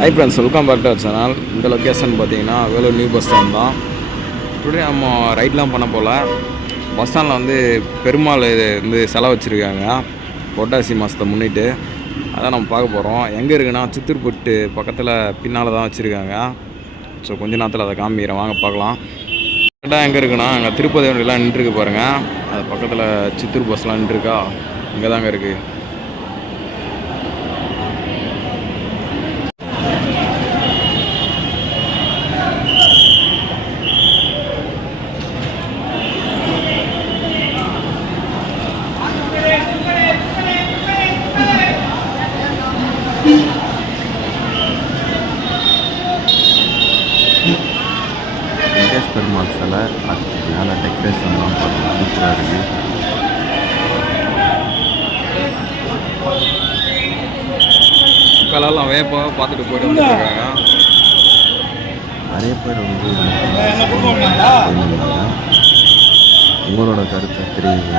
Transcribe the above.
Hi friends, welcome back to our channel. இந்த location பார்த்தீங்கன்னா Vellore new bus stand தான். இப்படி நம்ம ரைட்லாம் பண்ண போல் பஸ் ஸ்டாண்டில் வந்து பெருமாள் வந்து செலவு வச்சுருக்காங்க புரட்டாசி மாதத்தை முன்னிட்டு. அதான் நம்ம பார்க்க போகிறோம். எங்கே இருக்குன்னா சித்தூர்பட்டு பக்கத்தில் பின்னால் தான் வச்சுருக்காங்க. ஸோ கொஞ்ச நேரத்தில் அதை காமிக்கிறேன், வாங்க பார்க்கலாம். கரெக்டாக எங்கே இருக்குன்னா அங்கே திருப்பதி வண்டிலாம் நின்றுருக்கு பாருங்கள். அது பக்கத்தில் சித்தூர் பஸ்லாம் நின்றுருக்கா, இங்கே தாங்க இருக்குது. பெருமாள் சிலை அதுக்கு மேலே டெக்கரேஷன்லாம் பார்த்தீங்கன்னா சூப்பராக இருக்குது. இப்போலாம் வேப்பாக பார்த்துட்டு போயிட்டு வந்துருக்காங்க. நிறைய பேர் வந்து உங்களோட கருத்தை தெரியுங்க.